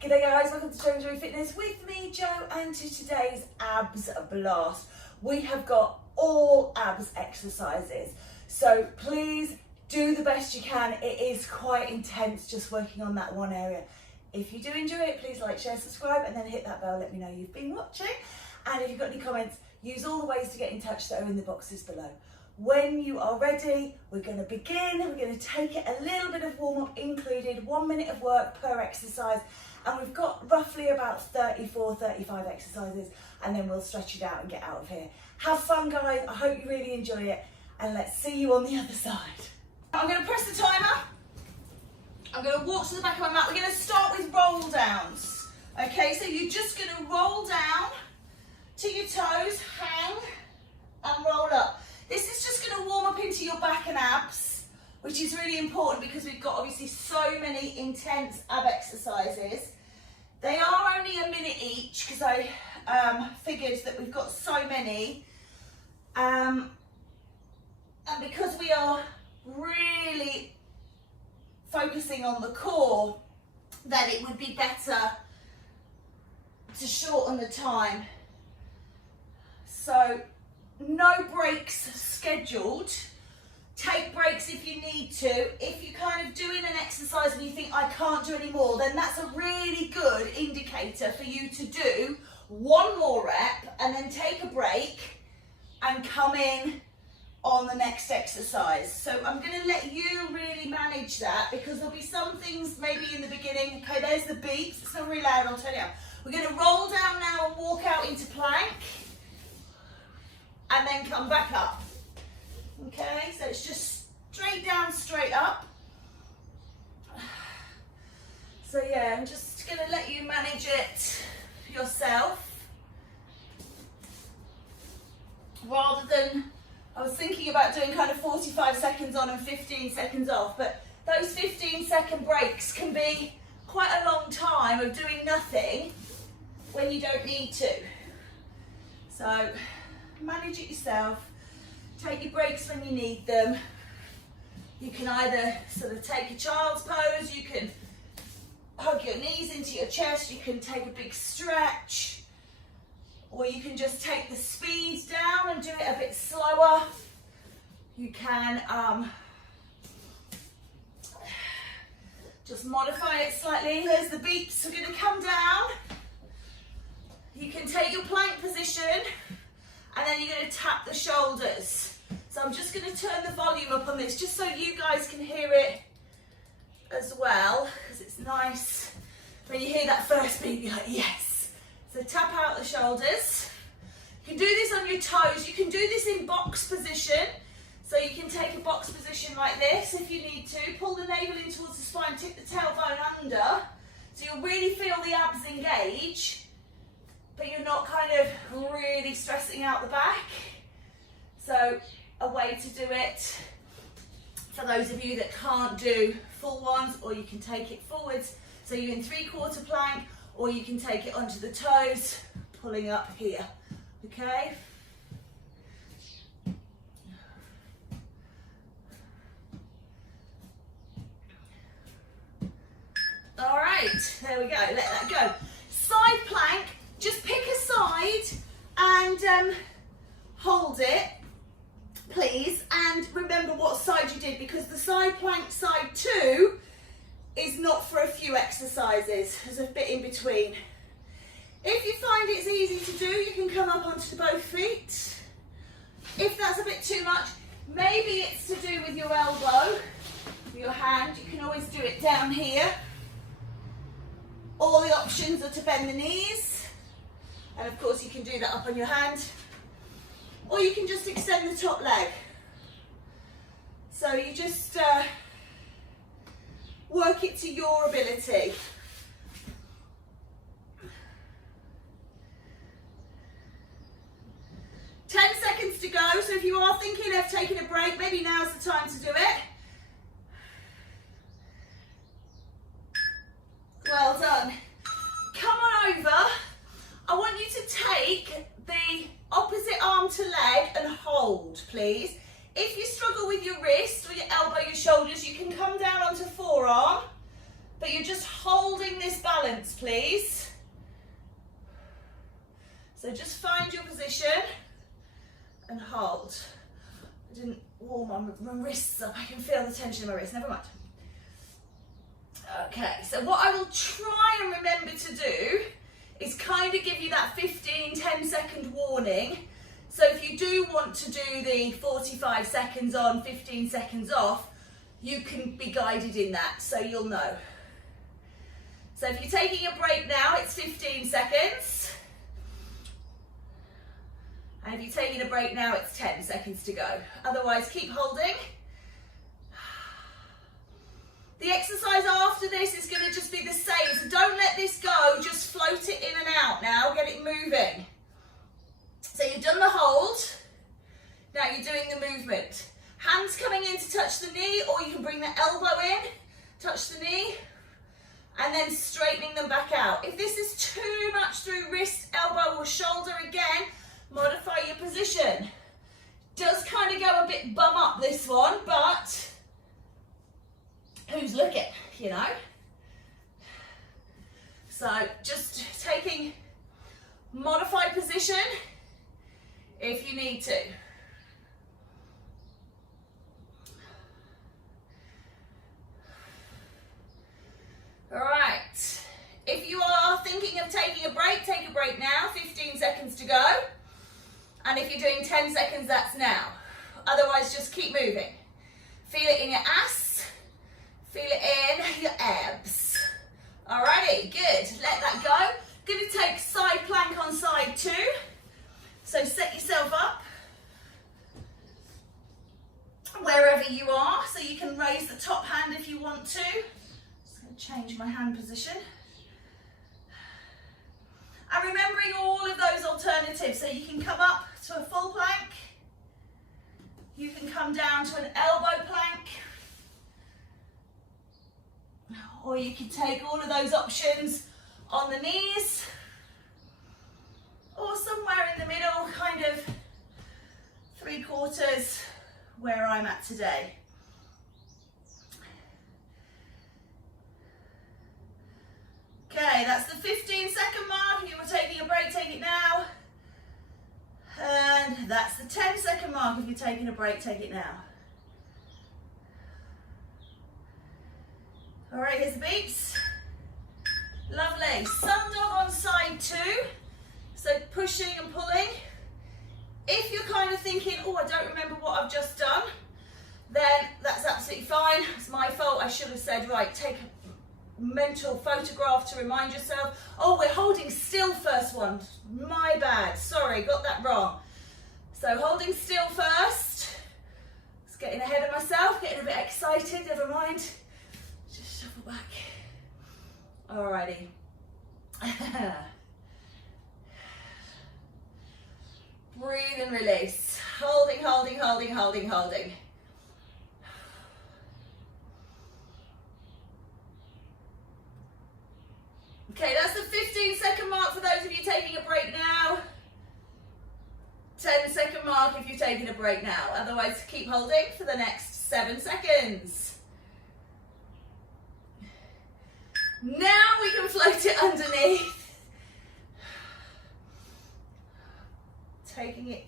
G'day guys, welcome to Jo Fitness with me, Jo, and to today's abs blast. We have got all abs exercises, so please do the best you can. It is quite intense just working on that one area. If you do enjoy it, please like, share, subscribe, and then hit that bell, let me know you've been watching. And if you've got any comments, use all the ways to get in touch that are in the boxes below. When you are ready, we're going to begin. We're going to take it a little bit of warm-up included, 1 minute of work per exercise. And we've got roughly about 34, 35 exercises, and then we'll stretch it out and get out of here. Have fun, guys. I hope you really enjoy it, and let's see you on the other side. I'm going to press the timer. I'm going to walk to the back of my mat. We're going to start with roll downs. Okay, so you're just going to roll down to your toes, hang, and roll up. This is just going to warm up into your back and abs, which is really important because we've got obviously so many intense ab exercises. They are only a minute each because I figured that we've got so many. And because we are really focusing on the core, that it would be better to shorten the time. So no breaks scheduled. Take breaks if you need to. If you're kind of doing an exercise and you think I can't do any more, then that's a really good indicator for you to do one more rep and then take a break and come in on the next exercise. So I'm going to let you really manage that because there'll be some things maybe in the beginning. Okay, there's the beeps. It's not really loud, I'll turn it up. We're going to roll down now and walk out into plank and then come back up. Okay, so it's just straight down, straight up. So yeah, I'm just going to let you manage it yourself. Rather than, I was thinking about doing kind of 45 seconds on and 15 seconds off, but those 15-second breaks can be quite a long time of doing nothing when you don't need to. So manage it yourself. Take your breaks when you need them. You can either sort of take a child's pose, you can hug your knees into your chest, you can take a big stretch, or you can just take the speed down and do it a bit slower. You can just modify it slightly. There's the beeps, we're going to come down. You can take your plank position and then you're going to tap the shoulders. So I'm just going to turn the volume up on this just so you guys can hear it as well, because it's nice when you hear that first beat, you're like, yes. So tap out the shoulders. You can do this on your toes. You can do this in box position. So you can take a box position like this if you need to. Pull the navel in towards the spine, tip the tailbone under. So you'll really feel the abs engage, but you're not kind of really stressing out the back. So a way to do it for those of you that can't do full ones, or you can take it forwards. So you're in 3/4 plank, or you can take it onto the toes, pulling up here, okay? All right, there we go, let that go. Side plank, just pick a side and hold it, please, and remember what side you did, because the side plank side 2 is not for a few exercises. There's a bit in between. If you find it's easy to do, you can come up onto both feet. If that's a bit too much, maybe it's to do with your elbow, your hand. You can always do it down here. All the options are to bend the knees, and of course you can do that up on your hand, or you can just extend the top leg. So you just work it to your ability. Ten seconds to go, so if you are thinking of taking a break, maybe now's the time to do it. Well done. Come on over. I want you to take the opposite arm to leg and hold, please. If you struggle with your wrist or your elbow, your shoulders, you can come down onto forearm but you're just holding this balance, please. So just find your position and hold. I didn't warm my wrists up. I can feel the tension in my wrists, never mind. Okay, so what I will try and remember to do is kind of give you that 10-second warning. So if you do want to do the 45 seconds on, 15 seconds off, you can be guided in that, so you'll know. So if you're taking a break now, it's 15 seconds. And if you're taking a break now, it's 10 seconds to go. Otherwise, keep holding. The exercise after this is going to just be the same, so don't let this go, just float it in and out now, get it moving. So you've done the hold, now you're doing the movement. Hands coming in to touch the knee, or you can bring the elbow in, touch the knee, and then straightening them back out. If this is too much through wrist, elbow or shoulder, again, modify your position. Does kind of go a bit bum up this one, but who's looking, you know? So just taking modified position if you need to. All right, if you are thinking of taking a break, take a break now, 15 seconds to go. And if you're doing 10 seconds, that's now. Otherwise, just keep moving. Feel it in your ass, feel it in your abs. Alrighty, good, let that go. Gonna take side plank on side 2. So set yourself up wherever you are, so you can raise the top hand if you want to. Just gonna change my hand position. And remembering all of those alternatives, so you can come up to a full plank, you can come down to an elbow plank, or you can take all of those options on the knees, or somewhere in the middle, kind of 3/4 where I'm at today. Okay, that's the 15-second mark. If you were taking a break, take it now. And that's the 10-second mark. If you're taking a break, take it now. All right, here's the beats. Lovely. Sun dog on side 2. So pushing and pulling. If you're kind of thinking, oh, I don't remember what I've just done, then that's absolutely fine. It's my fault. I should have said, right, take a mental photograph to remind yourself. Oh, we're holding still first one. My bad. Sorry, got that wrong. So holding still first. Just getting ahead of myself, getting a bit excited. Never mind. Just shuffle back. Alrighty. Breathe and release. Holding, holding, holding, holding, holding. Okay, that's the 15-second mark for those of you taking a break now. 10-second mark if you're taking a break now. Otherwise, keep holding for the next 7 seconds. Now we can float it underneath. Taking it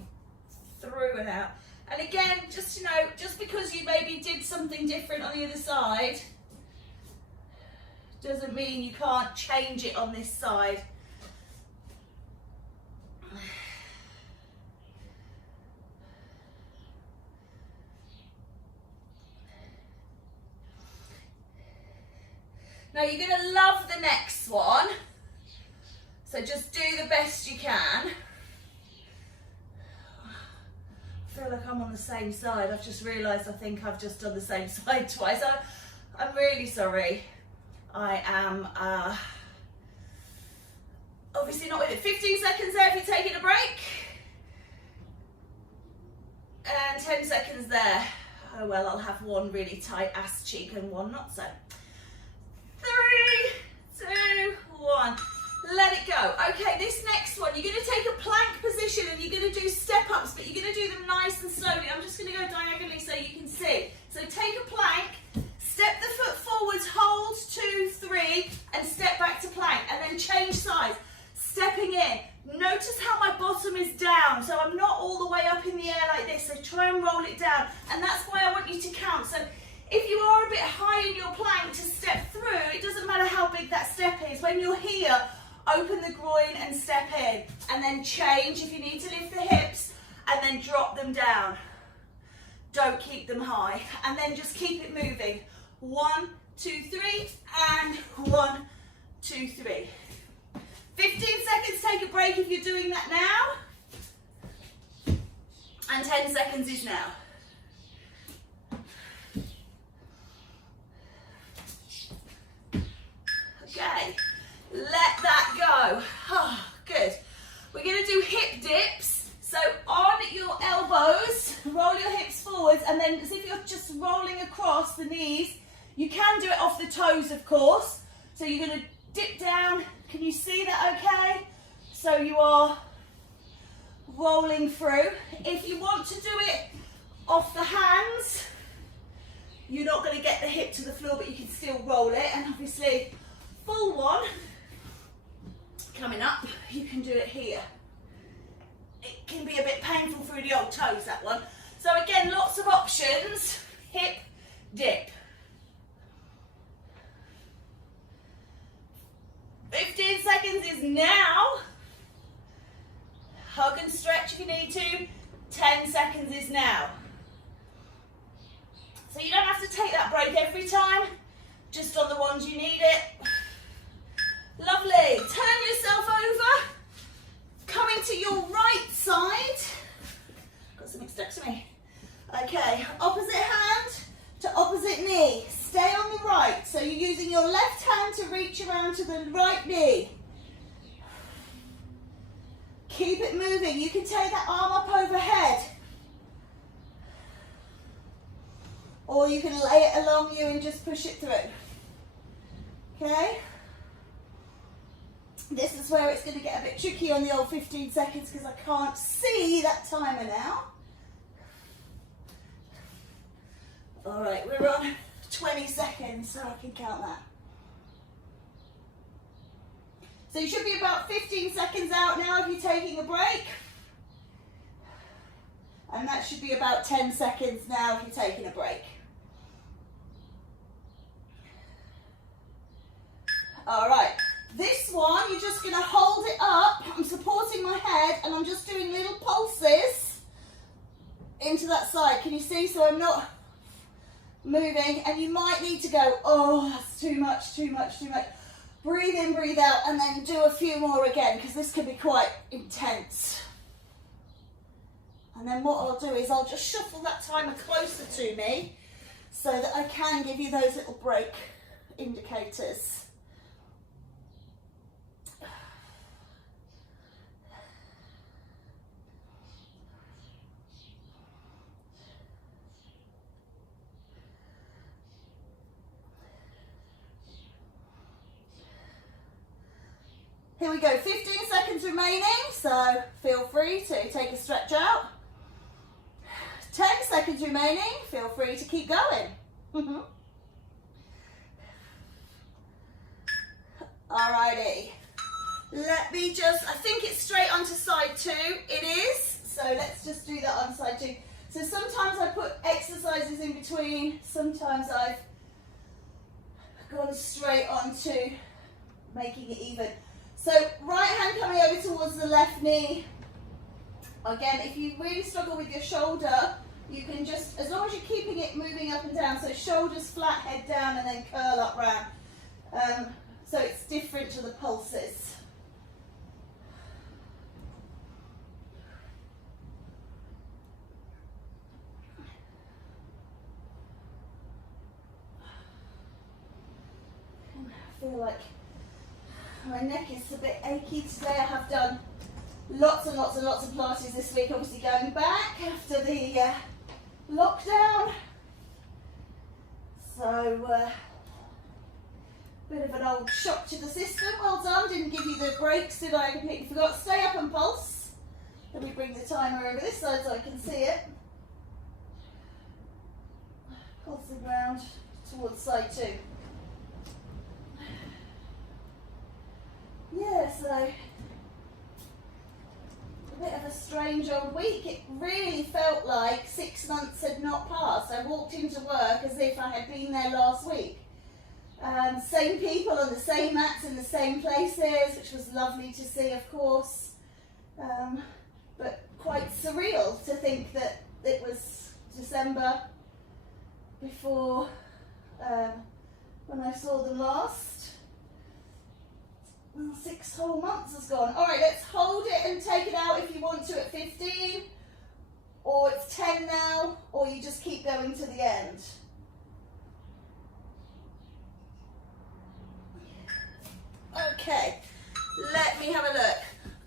through and out. And again, just, you know, just because you maybe did something different on the other side, doesn't mean you can't change it on this side. Now you're going to love the next one, so just do the best you can. I feel like I'm on the same side. I've just realised I think I've just done the same side twice. I'm really sorry. I am obviously not with it. 15 seconds there if you're taking a break. And 10 seconds there. Oh well, I'll have one really tight ass cheek and one not so. 3, 2, 1. Let it go. Okay, this next one, you're going to take a plank position and you're going to do step-ups, but you're going to do them nice and slowly. I'm just going to go diagonally so you can see. So take a plank, step the foot forwards, hold 2, 3, all the way up in the air like this, so try and roll it down, and that's why I want you to count. So if you are a bit high in your plank to step through, it doesn't matter how big that step is. When you're here, open the groin and step in, and then change if you need to lift the hips, and then drop them down. Don't keep them high, and then just keep it moving. 1, 2, 3, and 1, 2, 3. 15 seconds, take a break if you're doing that now. And 10 seconds is now. Okay, let that go. Oh, good. We're going to do hip dips. So on your elbows, roll your hips forwards, and then as if you're just rolling across the knees. You can do it off the toes, of course. So you're going to dip down. Can you see that okay? So you are rolling through. If you want to do it off the hands, you're not going to get the hip to the floor, but you can still roll it. And obviously, full one coming up, you can do it here. It can be a bit painful through the old toes, that one. So again, lots of options. Hip dip. 15 seconds is now. Hug and stretch if you need to. 10 seconds is now. So you don't have to take that break every time, just on the ones you need it. Lovely. Turn yourself over. Coming to your right side. Got something stuck to me. Okay, opposite hand to opposite knee. Stay on the right. So you're using your left hand to reach around to the right knee. Keep it moving. You can take that arm up overhead. Or you can lay it along you and just push it through. Okay? This is where it's going to get a bit tricky on the old 15 seconds because I can't see that timer now. All right, we're on 20 seconds, so I can count that. So you should be about 15 seconds out now if you're taking a break. And that should be about 10 seconds now if you're taking a break. All right, this one, you're just going to hold it up. I'm supporting my head and I'm just doing little pulses into that side. Can you see? So I'm not moving, and you might need to go, oh, that's too much, too much, too much. Breathe in, breathe out, and then do a few more again, because this can be quite intense. And then what I'll do is I'll just shuffle that timer closer to me so that I can give you those little break indicators. Here we go, 15 seconds remaining, so feel free to take a stretch out. 10 seconds remaining, feel free to keep going. Alrighty, let me just, I think it's straight onto side 2, it is, so let's just do that on side 2. So sometimes I put exercises in between, sometimes I've gone straight onto making it even. So right hand coming over towards the left knee. Again, if you really struggle with your shoulder, you can just, as long as you're keeping it moving up and down, so shoulders flat, head down, and then curl up round. So it's different to the pulses. I feel like my neck is a bit achy today. I have done lots and lots and lots of Pilates this week, obviously going back after the lockdown. So, bit of an old shock to the system. Well done, didn't give you the breaks, did I? I completely forgot. Stay up and pulse. Let me bring the timer over this side so I can see it. Pulsing round towards side 2. Yeah, so bit of a strange old week. It really felt like 6 months had not passed. I walked into work as if I had been there last week. Same people on the same mats in the same places, which was lovely to see, of course. But quite surreal to think that it was December before when I saw them last. Well, 6 whole months has gone. All right, let's hold it and take it out if you want to at 15, or it's 10 now, or you just keep going to the end. Okay, let me have a look.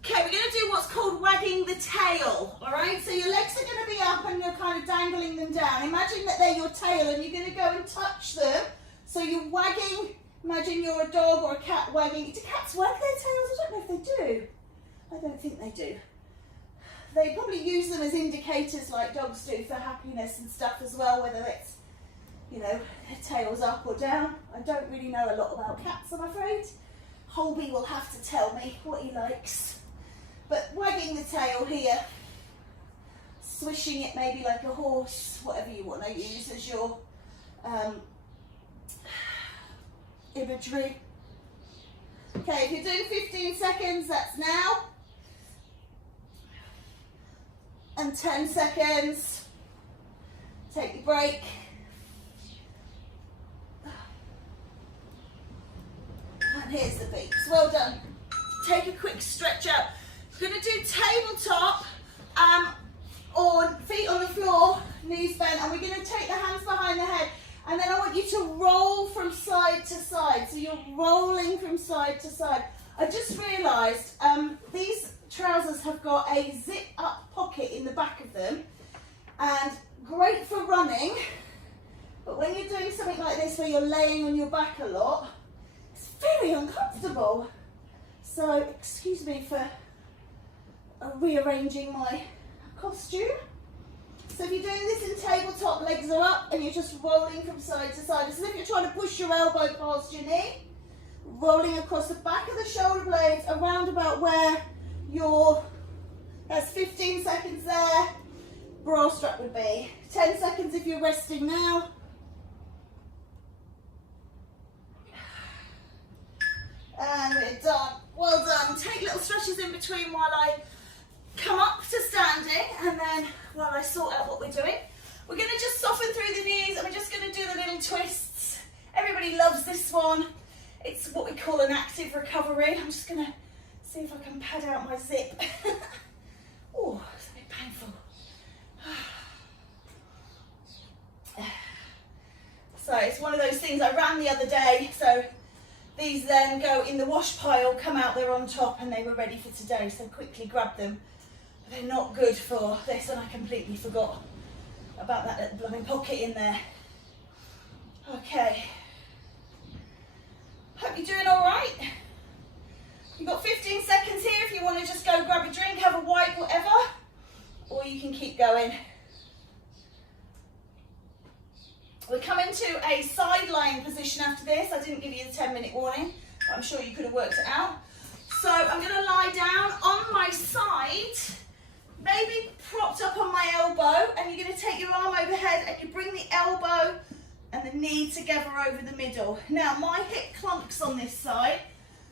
Okay, we're going to do what's called wagging the tail, all right? So your legs are going to be up and you're kind of dangling them down. Imagine that they're your tail and you're going to go and touch them. So you're wagging, imagine you're a dog or a cat wagging. Do cats wag their tails? I don't know if they do. I don't think they do. They probably use them as indicators like dogs do for happiness and stuff as well, whether it's, you know, their tails up or down. I don't really know a lot about cats, I'm afraid. Holby will have to tell me what he likes. But wagging the tail here, swishing it maybe like a horse, whatever you want to use as your imagery. Okay, if you're doing 15 seconds, that's now. And 10 seconds, take your break. And here's the beats. Well done. Take a quick stretch out. We're going to do tabletop or feet on the floor, knees bent, and we're going to take the hands behind the head. And then I want you to roll from side to side. So you're rolling from side to side. I just realised these trousers have got a zip up pocket in the back of them, and great for running. But when you're doing something like this where you're laying on your back a lot, it's very uncomfortable. So excuse me for rearranging my costume. So if you're doing this in tabletop, legs are up and you're just rolling from side to side. It's as if you're trying to push your elbow past your knee, rolling across the back of the shoulder blades around about where your, that's 15 seconds there, bra strap would be. 10 seconds if you're resting now. And we're done. Well done. Take little stretches in between while I come up to standing, and then while I sort out what we're doing. We're going to just soften through the knees, and we're just going to do the little twists. Everybody loves this one. It's what we call an active recovery. I'm just going to see if I can pad out my zip. Oh, it's a bit painful. So it's one of those things I ran the other day, so these then go in the wash pile, come out there on top, and they were ready for today, so quickly grab them. But they're not good for this, and I completely forgot about that little blooming pocket in there. Okay. Hope you're doing all right. You've got 15 seconds here if you want to just go grab a drink, have a wipe, whatever, or you can keep going. We're coming to a side lying position after this. I didn't give you the 10-minute warning, but I'm sure you could have worked it out. So I'm going to lie down on my side, maybe propped up on my elbow, and you're going to take your arm overhead and you bring the elbow and the knee together over the middle. Now my hip clunks on this side,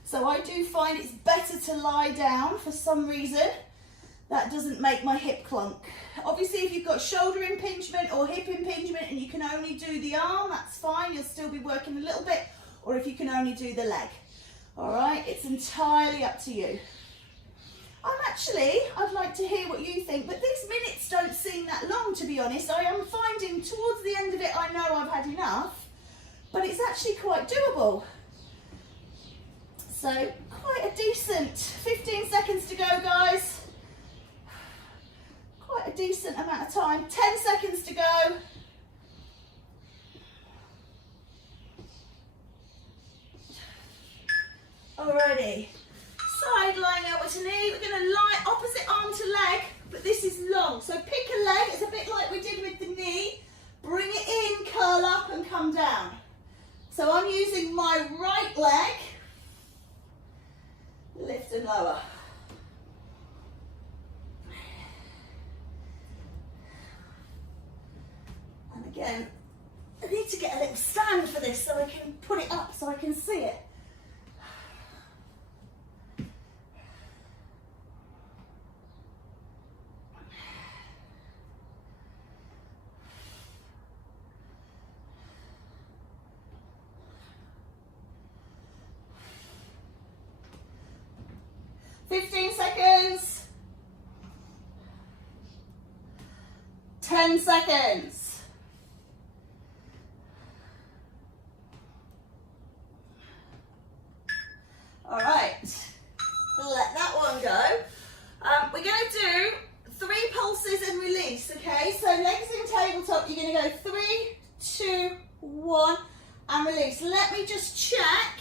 so I do find it's better to lie down for some reason. That doesn't make my hip clunk. Obviously, if you've got shoulder impingement or hip impingement and you can only do the arm, that's fine. You'll still be working a little bit. Or if you can only do the leg. All right, it's entirely up to you. I'd like to hear what you think, but these minutes don't seem that long, to be honest. I am finding towards the end of it, I know I've had enough, but it's actually quite doable. So quite a decent 15 seconds to go, guys. Quite a decent amount of time. 10 seconds to go. Alrighty. Side lying elbow to knee. We're going to lie opposite arm to leg, but this is long. So pick a leg. It's a bit like we did with the knee. Bring it in, curl up and come down. So I'm using my right leg. Lift and lower. Again, I need to get a little stand for this so I can put it up so I can see it. Seconds. 10 seconds. All right, let that one go. We're going to do 3 pulses and release, okay? So legs in tabletop, you're going to go 3, 2, 1, and release. Let me just check.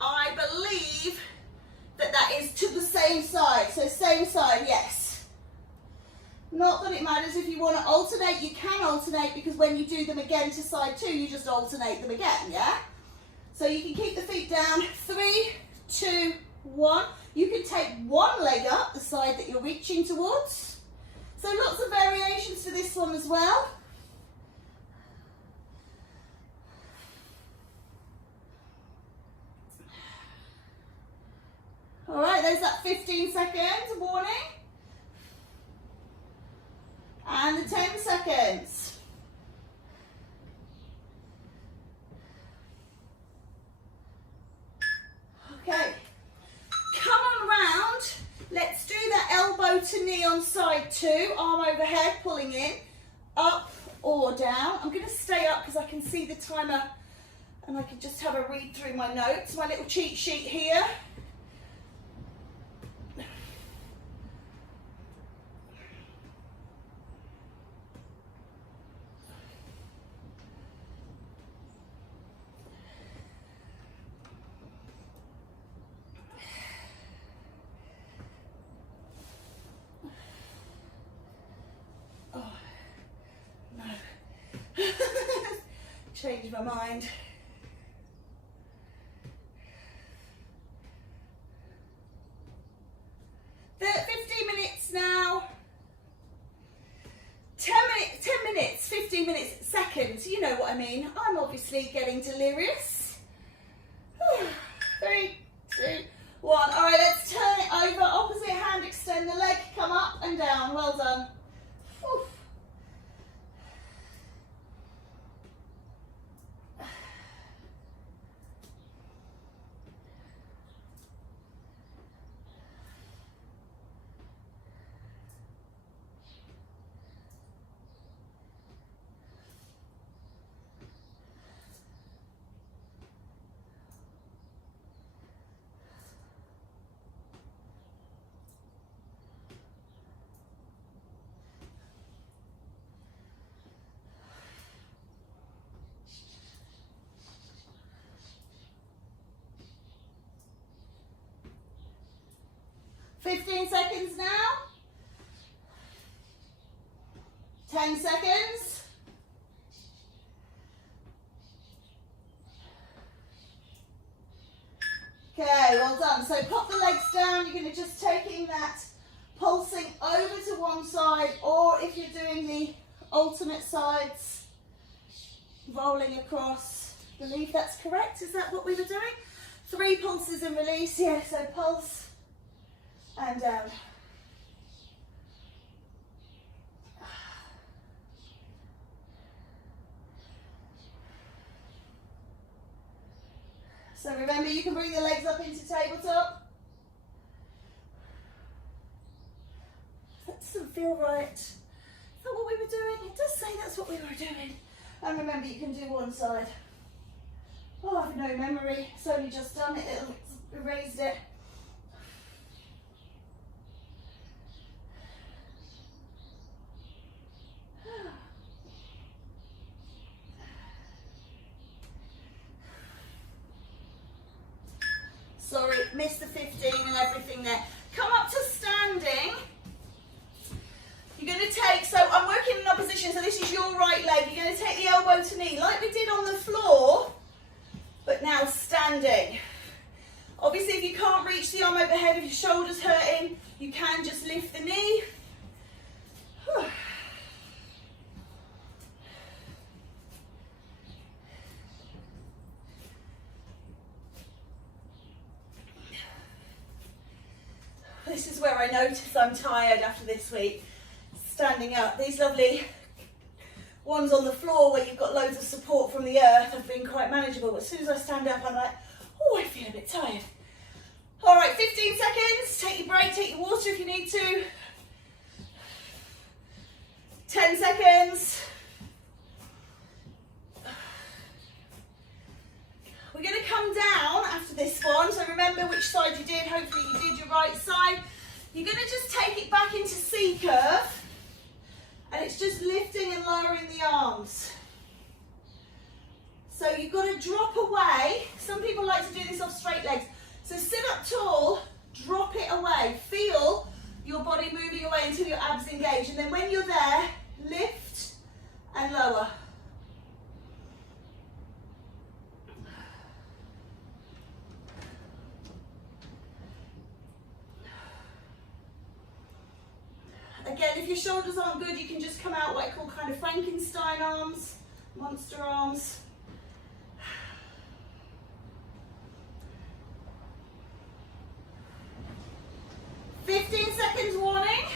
I believe that is to the same side, so same side, yes. Not that it matters if you want to alternate, you can alternate, because when you do them again to side 2, you just alternate them again, yeah? So you can keep the feet down, 3, 2, 1. You can take one leg up, the side that you're reaching towards. So lots of variations to this one as well. All right, there's that 15 seconds warning. And the 10 seconds. Okay, come on round. Let's do that elbow to knee on side 2, arm overhead, pulling in, up or down. I'm going to stay up because I can see the timer and I can just have a read through my notes, my little cheat sheet here. Change my mind. The 15 minutes now. 10 minutes, 15 minutes, seconds. You know what I mean. I'm obviously getting delirious. 3, 2, 1. All right, let's turn it over. Opposite hand, extend the leg, come up and down. Well done. Whew. $15 seconds now. 10 seconds. Okay, well done. So pop the legs down. You're going to just take in that pulsing over to one side, or if you're doing the alternate sides, rolling across. I believe that's correct. Is that what we were doing? 3 pulses and release. Yeah, so pulse and down. So remember, you can bring the legs up into tabletop. That doesn't feel right. Is that what we were doing? It does say that's what we were doing. And remember, you can do one side. Oh, I have no memory. It's only just done it. It's erased it. Sorry, missed the 15 and everything there. Come up to standing. You're going to take, so I'm working in opposition, so this is your right leg. You're going to take the elbow to knee, like we did on the floor, but now standing. Obviously, if you can't reach the arm overhead, if your shoulder's hurting, you can just lift the knee. this is where I notice I'm tired after this week. Standing up, these lovely ones on the floor where you've got loads of support from the earth have been quite manageable. But as soon as I stand up, I'm like, oh, I feel a bit tired. All right, 15 seconds. Take your break, take your water if you need to. 10 seconds. We're going to come down after this one, so remember which side you did. Hopefully you did your right side. You're going to just take it back into C curve, and it's just lifting and lowering the arms. So you've got to drop away. Some people like to do this off straight legs. So sit up tall, drop it away. Feel your body moving away until your abs engage, and then when you're there, lift and lower. Again, if your shoulders aren't good, you can just come out what I call kind of Frankenstein arms, monster arms. Seconds warning.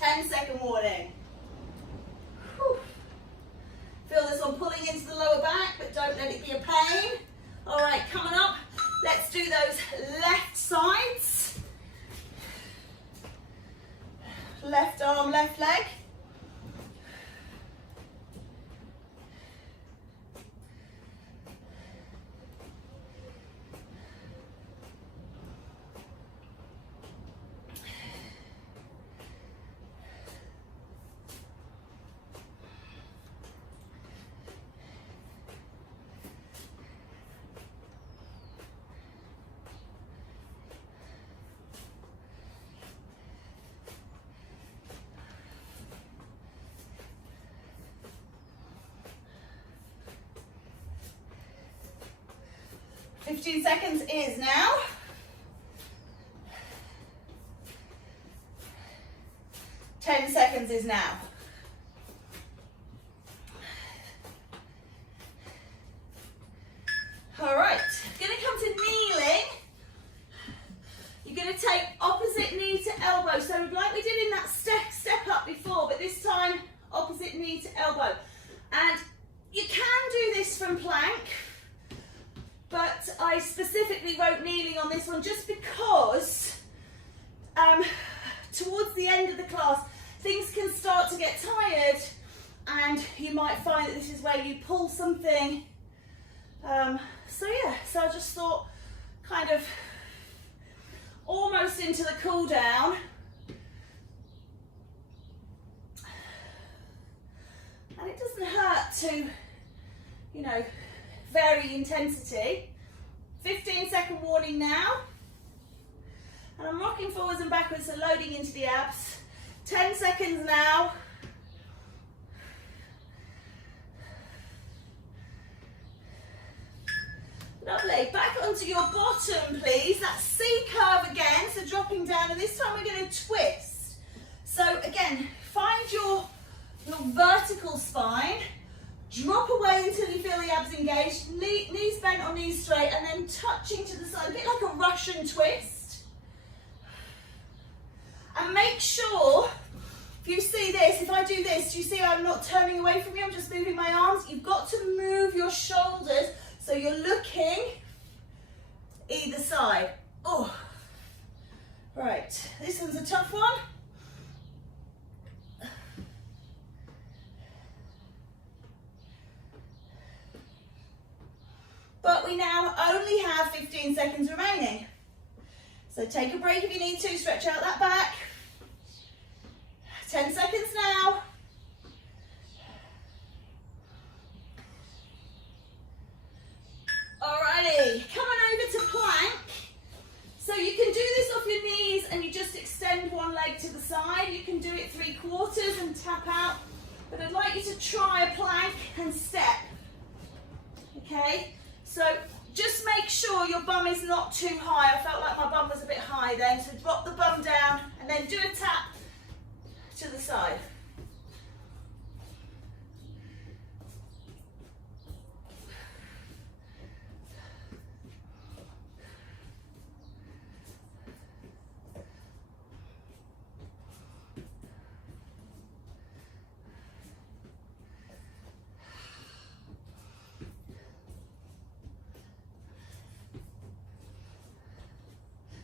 10-second warning. Whew. Feel this one pulling into the lower back, but don't let it be a pain. All right, coming up, let's do those left sides. Left arm, left leg. Fifteen seconds is now. Ten seconds is now. All right, gonna come to kneeling. You're gonna take opposite knee to elbow. So like we did in that step up before, but this time opposite knee to elbow. And you can do this from plank, but I specifically wrote kneeling on this one just because towards the end of the class, things can start to get tired and you might find that this is where you pull something. So I just thought kind of almost into the cool down. And it doesn't hurt to, you know, vary intensity. 15-second warning now. And I'm rocking forwards and backwards, so loading into the abs. 10 seconds now. Lovely. Back onto your bottom, please. That's C curve again, so dropping down, and this time we're going to twist. So again, find your vertical spine. Drop away until you feel the abs engaged, knees bent or knees straight, and then touching to the side, a bit like a Russian twist. And make sure, if you see this, if I do this, do you see I'm not turning away from you, I'm just moving my arms? You've got to move your shoulders so you're looking either side. Oh, right, this one's a tough one. But we now only have 15 seconds remaining. So take a break if you need to, stretch out that back. 10 seconds now. Alrighty, coming over to plank. So you can do this off your knees and you just extend one leg to the side. You can do it 3/4 and tap out. But I'd like you to try a plank and step. Okay? So just make sure your bum is not too high. I felt like my bum was a bit high then, so drop the bum down and then do a tap to the side.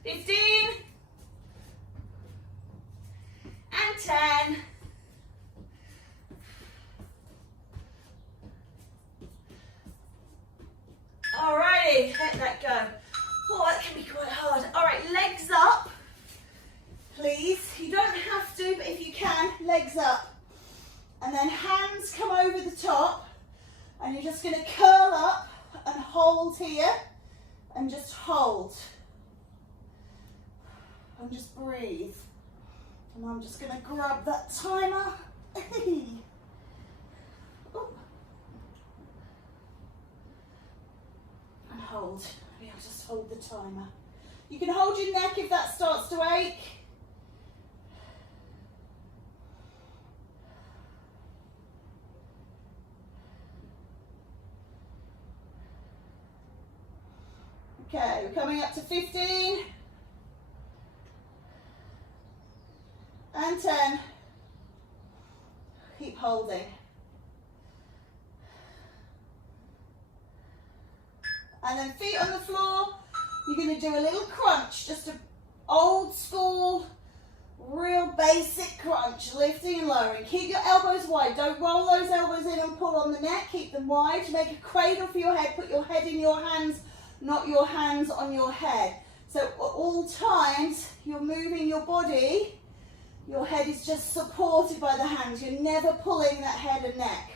15 and 10. Alrighty, let that go. Oh, that can be quite hard. All right, legs up, please. You don't have to, but if you can, legs up. And then hands come over the top, and you're just gonna curl up and hold here, and just hold. And just breathe. And I'm just gonna grab that timer. And hold. Maybe I'll just hold the timer. You can hold your neck if that starts to ache. Okay, we're coming up to 15 and 10. Keep holding. And then feet on the floor. You're going to do a little crunch, just an old school, real basic crunch, lifting and lowering. Keep your elbows wide. Don't roll those elbows in and pull on the neck. Keep them wide. Make a cradle for your head. Put your head in your hands, not your hands on your head. So at all times, you're moving your body. Your head is just supported by the hands. You're never pulling that head and neck.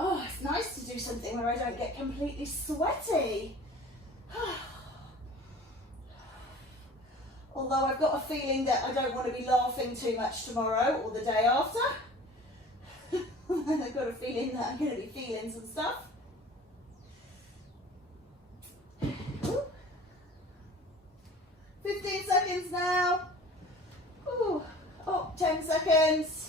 Oh, it's nice to do something where I don't get completely sweaty. Although I've got a feeling that I don't want to be laughing too much tomorrow or the day after. I've got a feeling that I'm going to be feeling some stuff. 15 seconds now. Ooh. Oh, 10 seconds.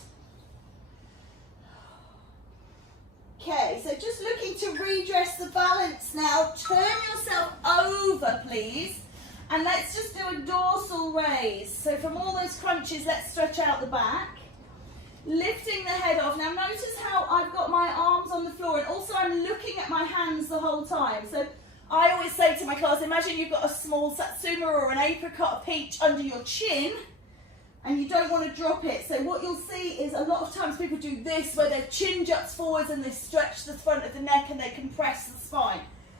Okay, so just looking to redress the balance now. Turn yourself over, please. And let's just do a dorsal raise. So from all those crunches, let's stretch out the back. Lifting the head off. Now notice how I've got my arms on the floor and also I'm looking at my hands the whole time. So I always say to my class, imagine you've got a small satsuma or an apricot, a peach under your chin. And you don't want to drop it. So what you'll see is a lot of times people do this where their chin juts forwards and they stretch the front of the neck and they compress the spine.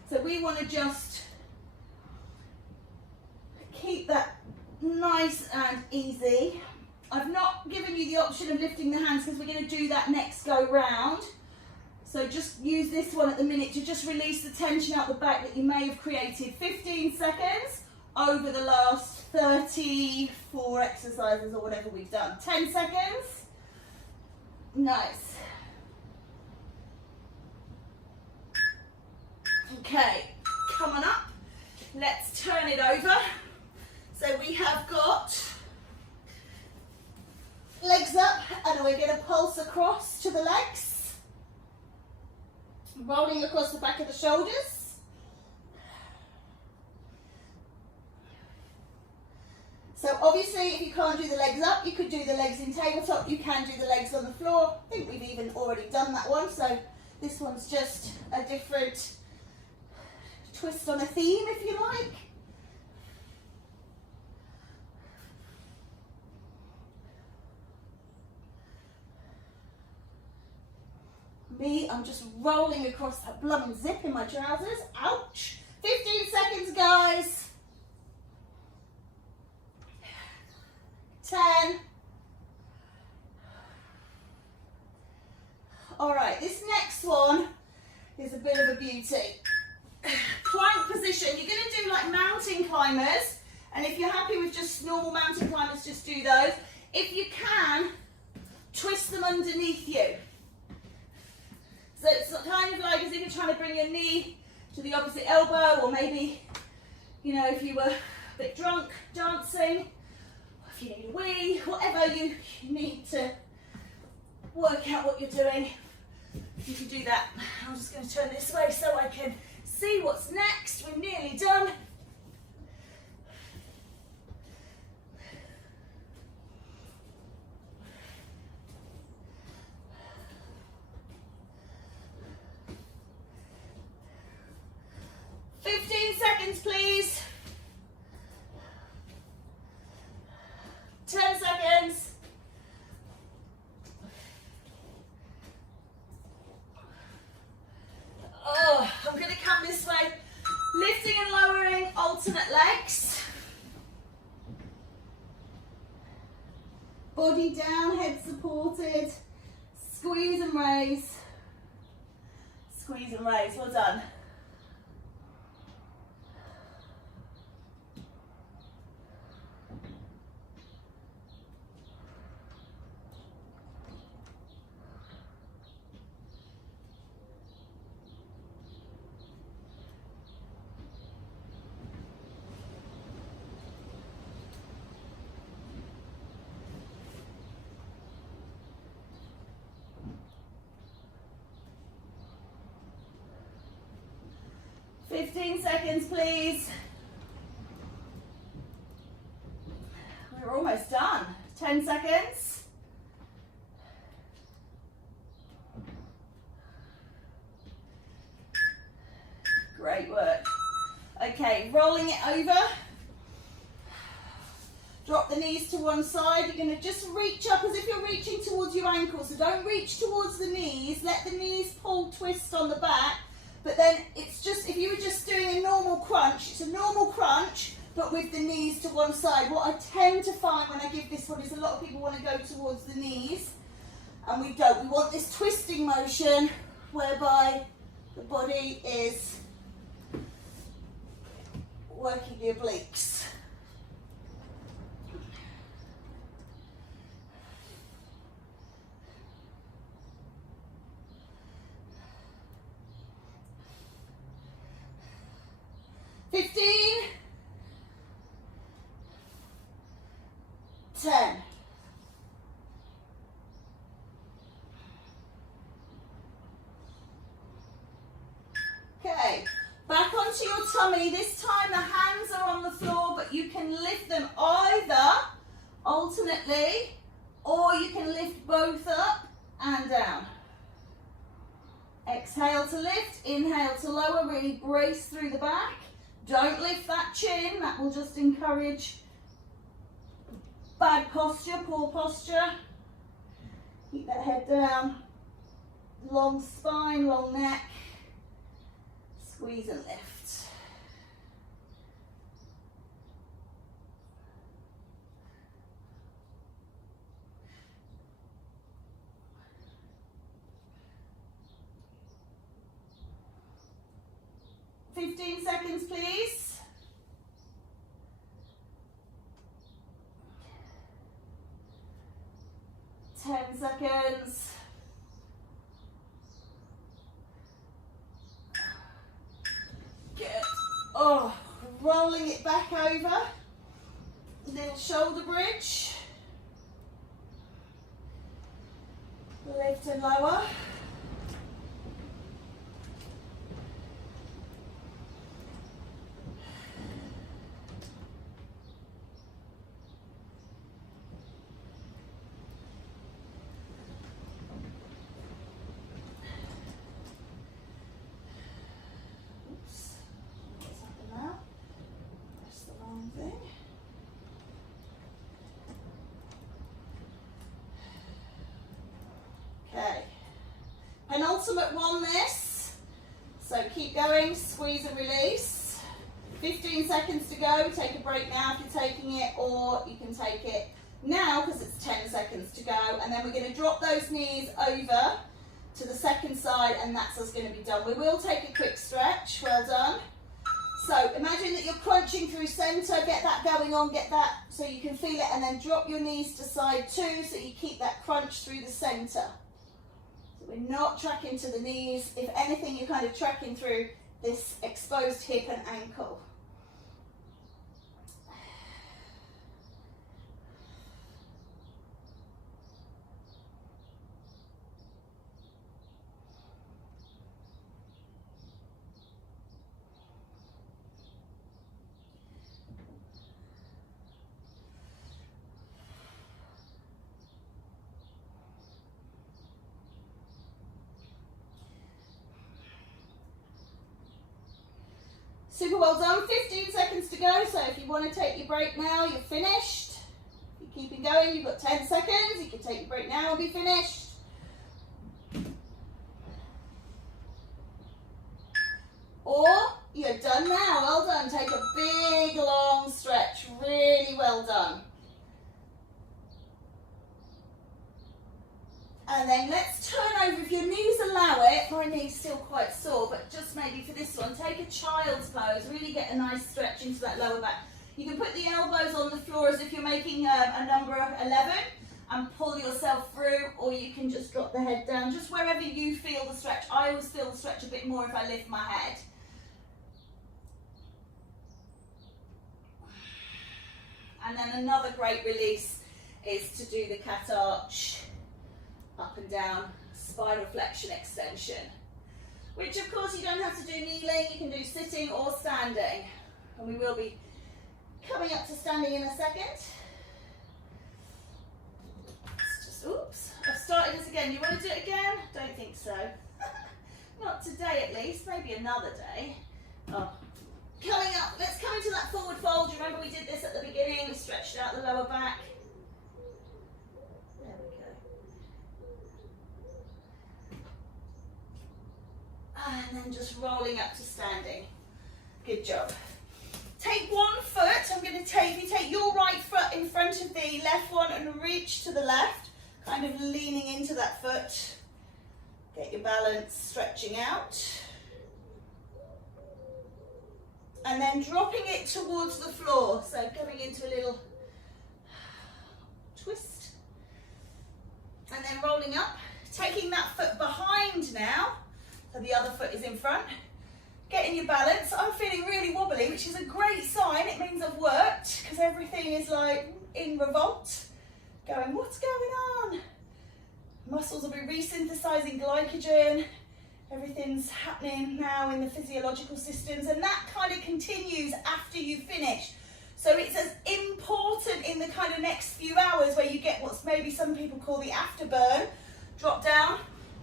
So we want to just keep that nice and easy. I've not given you the option of lifting the hands because we're going to do that next go round. So just use this one at the minute to just release the tension out the back that you may have created. 15 seconds. Over the last 34 exercises or whatever we've done. 10 seconds. Nice. Okay, coming up. Let's turn it over. So we have got legs up and we're going to pulse across to the legs. Rolling across the back of the shoulders. So obviously if you can't do the legs up, you could do the legs in tabletop, you can do the legs on the floor. I think we've even already done that one, so this one's just a different twist on a theme, if you like. Me, I'm just rolling across that blooming zip in my trousers. Ouch. 15 seconds, guys. 10. All right, this next one is a bit of a beauty. Plank position. You're going to do like mountain climbers, and if you're happy with just normal mountain climbers, just do those. If you can, twist them underneath you. So it's kind of like as if you're trying to bring your knee to the opposite elbow, or maybe, you know, if you were a bit drunk dancing, if you need a wee, whatever you need to work out what you're doing, you can do that. I'm just going to turn this way so I can see what's next. We're nearly done. Seconds, please. Body down, head supported. Squeeze and raise. Squeeze and raise, well done. Fifteen seconds, please. We're almost done. 10 seconds. Great work. Okay, rolling it over. Drop the knees to one side. You're going to just reach up as if you're reaching towards your ankles. So don't reach towards the knees. Let the knees pull, twist on the back. But then it's just, if you were just doing a normal crunch, it's a normal crunch, but with the knees to one side. What I tend to find when I give this one is a lot of people want to go towards the knees, and we don't. We want this twisting motion whereby the body is working the obliques. Fifteen, 10. Okay, back onto your tummy. This time the hands are on the floor, but you can lift them either alternately, or you can lift both up and down. Exhale to lift, inhale to lower, really brace through the back. Don't lift that chin, that will just encourage bad posture, poor posture. Keep that head down, long spine, long neck, squeeze and lift. Fifteen seconds, please. Ten seconds. Good. Oh, rolling it back over. Little shoulder bridge. Lift and lower. Okay, penultimate one this, so keep going, squeeze and release. 15 seconds to go, take a break now if you're taking it, or you can take it now because it's 10 seconds to go, and then we're going to drop those knees over to the second side, and that's us going to be done. We will take a quick stretch, well done. So imagine that you're crunching through centre, get that going on, get that so you can feel it, and then drop your knees to side two so you keep that crunch through the centre. So we're not tracking to the knees. If anything, you're kind of tracking through this exposed hip and ankle. Super well done, 15 seconds to go, so if you want to take your break now, you're finished. If you're keeping going, you've got 10 seconds, you can take your break now and be finished. Or you're done now, well done. Take a big long stretch, really well done. And then let's turn over. If your knees allow it, my knee's still quite sore, but just maybe for this one, take a child's pose. Really get a nice stretch into that lower back. You can put the elbows on the floor as if you're making a number of 11 and pull yourself through, or you can just drop the head down, just wherever you feel the stretch. I always feel the stretch a bit more if I lift my head. And then another great release is to do the cat arch, up and down, spinal flexion extension, which of course you don't have to do kneeling, you can do sitting or standing. And we will be coming up to standing in a second. Let's just, oops, I've started this again. You want to do it again? Don't think so. Not today at least, maybe another day. Oh. Coming up, let's come into that forward fold. You remember we did this at the beginning, we stretched out the lower back. There we go. And then just rolling up to standing. Good job. Take one foot, I'm going to take, you take your right foot in front of the left one and reach to the left, kind of leaning into that foot. Get your balance, stretching out. And then dropping it towards the floor, so going into a little twist. And then rolling up, taking that foot behind now, so the other foot is in front. Getting your balance. I'm feeling really wobbly, which is a great sign. It means I've worked, because everything is like in revolt. Going, what's going on? Muscles will be resynthesizing glycogen. Everything's happening now in the physiological systems, and that kind of continues after you finish. So it's as important in the kind of next few hours where you get what's maybe some people call the afterburn, drop down,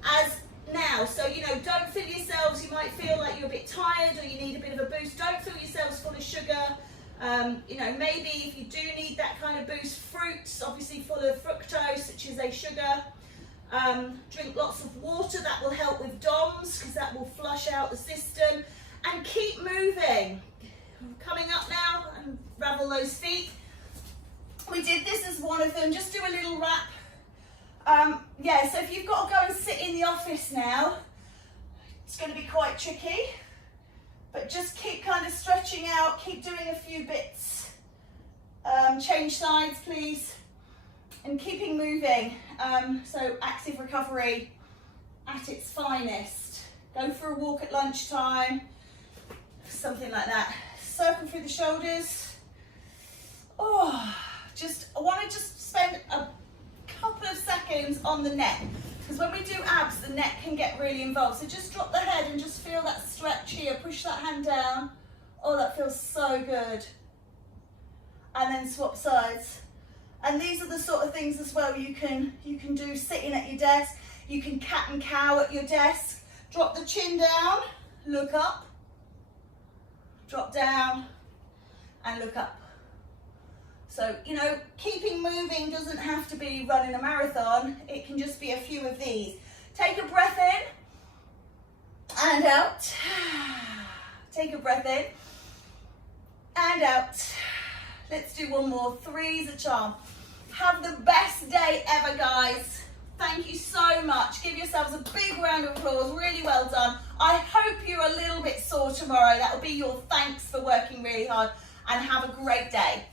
as now. So, you know, don't fill yourselves. You might feel like you're a bit tired or you need a bit of a boost. Don't fill yourselves full of sugar. You know, maybe if you do need that kind of boost, fruits, obviously full of fructose, which is a sugar. Drink lots of water, that will help with DOMS because that will flush out the system, and keep moving. Coming up now, and ravel those feet. We did this as one of them, just do a little wrap. Yeah, so if you've got to go and sit in the office now, it's going to be quite tricky, but just keep kind of stretching out, keep doing a few bits. Change sides please. And keeping moving, so active recovery at its finest. Go for a walk at lunchtime, something like that. Circle through the shoulders. Oh, I want to just spend a couple of seconds on the neck, because when we do abs, the neck can get really involved. So just drop the head and just feel that stretch here. Push that hand down. Oh, that feels so good. And then swap sides. And these are the sort of things as well you can do sitting at your desk. You can cat and cow at your desk. Drop the chin down, look up, drop down and look up. So, you know, keeping moving doesn't have to be running a marathon. It can just be a few of these. Take a breath in and out. Take a breath in and out. Let's do one more. 3's a charm. Have the best day ever, guys. Thank you so much. Give yourselves a big round of applause. Really well done. I hope you're a little bit sore tomorrow. That will be your thanks for working really hard, and have a great day.